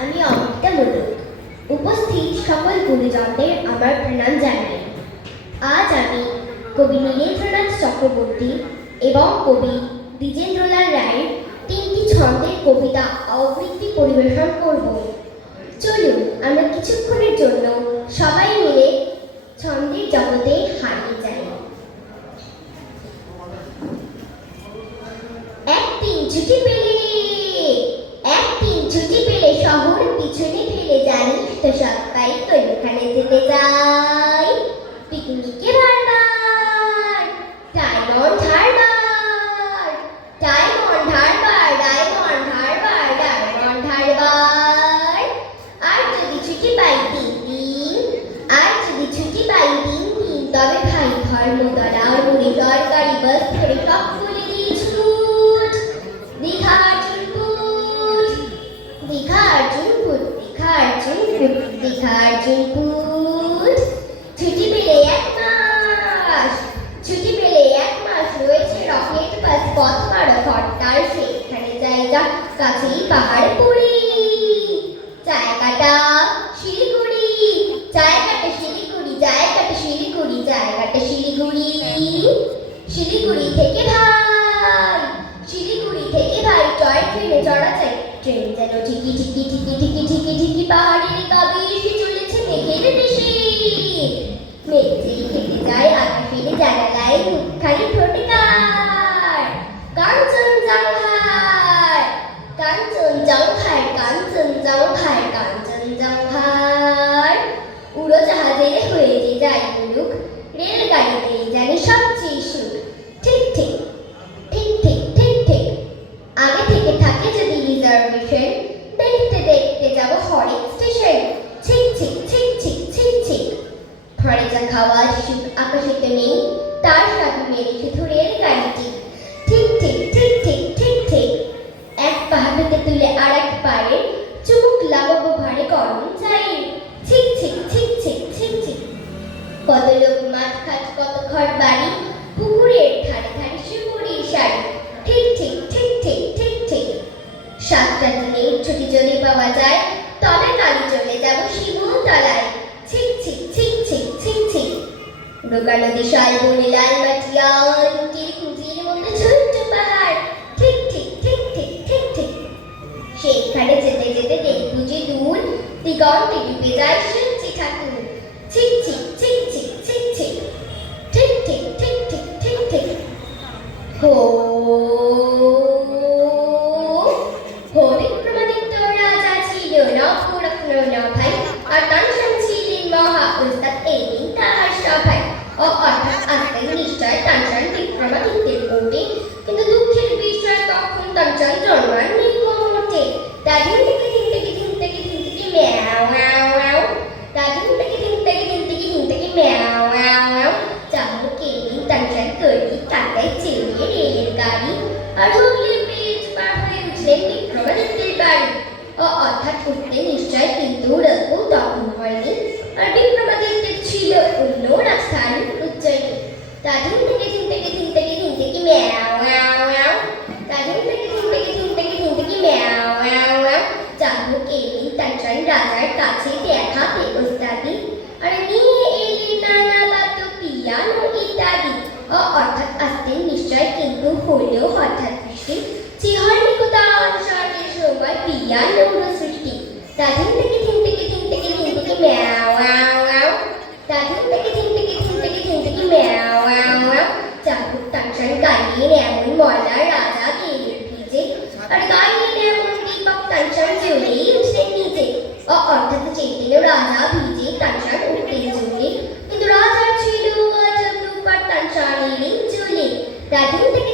আমি অমিতা মণ্ডল। উপস্থিত সকল গুরুজনদের আমার প্রণাম জানাই। আজ আমি কবি নীরেন্দ্রনাথ চক্রবর্তী এবং কবি দ্বিজেন্দ্রলাল রায়ের 3টি ছন্দের কবিতা আবৃত্তি পরিবেশন করব। চলুন আমরা কিছুক্ষণের জন্য সবাই মিলে ছন্দের জগতে হারিয়ে যাই। একদিন ছুটি পেলে শহর পিছনে ফেলে জানিস তো সবাই কোনখানে যেতে যাই? পিকনিকে বারবার ডায়মন্ড হারবার, ডায়মন্ড হারবার, ডায়মন্ড হারবার, ডায়মন্ড হারবার। আর যদি ছুটি পাই 3 দিন, তবে ভাই ধর্মতলা মুড়ি তরকারি বাস করে সব খুলে দিয়ে ছুট। দীঘা অর্জুনপুর। ছুটি পেলে 1 মাস রয়েছে রকেট বাস পথ মারো ঘরটার সেখানে জায়গা কাছেই পাহাড়পুরি। জায়গাটা শিলিগুড়ি, শিলিগুড়ি থেকে ভাই টয় ট্রেনে চড়া চাই। ট্রেন যেন ঠিকি পাহাড়ের কাবে এসে চলেছে মেঘের দেশে। মেঘ যেই কেটে যায় আকাশের জানালায় মুখখানি ফোটকার। কাঞ্চনজঙ্ঘার উড়োজাহাজের হয়ে যে যাই বলুক, রেলগাড়িতে জানি সবচেয়ে সুখ। ঠিক আগে থেকে থাকে যদি রিজার্ভেশন, দেখতে যাব হরেক স্টেশন। ঠিক হরেক খাওয়া সুখ আকাশেতে নেই, তার সাথে মেরে শুধু রেলগাড়িটি। ঠিক এক পা হাতে তুলে আর এক পায়ে চুমুক লাগাবো ভারে গরম চায়ের। ঠিক কত লোক মাঠ খাট, কত ঘর বাড়ি, পুকুরের ধারে শিবুরির শাড়ি। ঠিক 7টা দিনের ছুটি যদি পাওয়া যায়, তবে কালি চলে যাব শিমুলতলায়। ঠিক রোগা নদী শালবনি লাল মাটিয়া লুটির খুঁজির মধ্যে ছোট্ট পাহাড়। ঠিক সেখানে যেতে দেখবো যে দূর দিগন্তে ডুবে যায় সূর্যি ঠাকুর। ঠিক হো বিক্রমাদিত্য রাজা ছিল নবরত্ন ভাই, আর তানসেন ছিলেন মহা উস্তাদ, এই দিন তাহার সভায়। অর্থাৎ আসতেন নিশ্চয় তানসেন বিক্রমাদিত্যের কোর্টে, কিন্তু দুঃখের বিষয় তখন তানসেন জন্মাননি মোটে। দাদিন থেকে ম্যাও, দাদিন থেকে ম্যাও। চাহক এই দিন তানসেন তৈরি টাকায় চেলিয়ে রেলের গাড়ি, আর হুগলি ব্রিজ পার হয়ে উঠলেন বিক্রমাদিত্যের বাড়ি। অর্থাৎ উঠতে নিশ্চয়, কিন্তু ওরকম তখন হয়নি, আর বিক্রমাদিত্যের ছিল অন্য রাজধানী উজ্জয়িনী। দাদিন থেকে ম্যাও, দাদিন থেকে ম্যাও। চাহক এই দিন তানসেন রাজার কাছে দেখাতে ওস্তাদি, আর নিয়ে এলেন নানা বাদ্য পিয়ানো ইত্যাদি। অর্থাৎ আসতেন নিশ্চয়, কিন্তু হলেও হঠাৎ বৃষ্টি, চিহর নিকতা অনুসরণের সময় পিয়ানোর সৃষ্টি। দাদিন থেকে ম্যাও, দাদিন থেকে ম্যাও। চাহক তানসেন গাইলেন এমন ময়লা রাজা গেলেন ভিজে, আর গাইলেন এমন দীপক তানসেন জ্বলেই উঠলেন নিজে। অর্থাৎ যেদিন রাজা ভিজে তানসেন উঠতেন জ্বলে, কিন্তু রাজার ছিল আজব রূপ আর তানসেন এলেন জ্বলে। দাদিন থেকে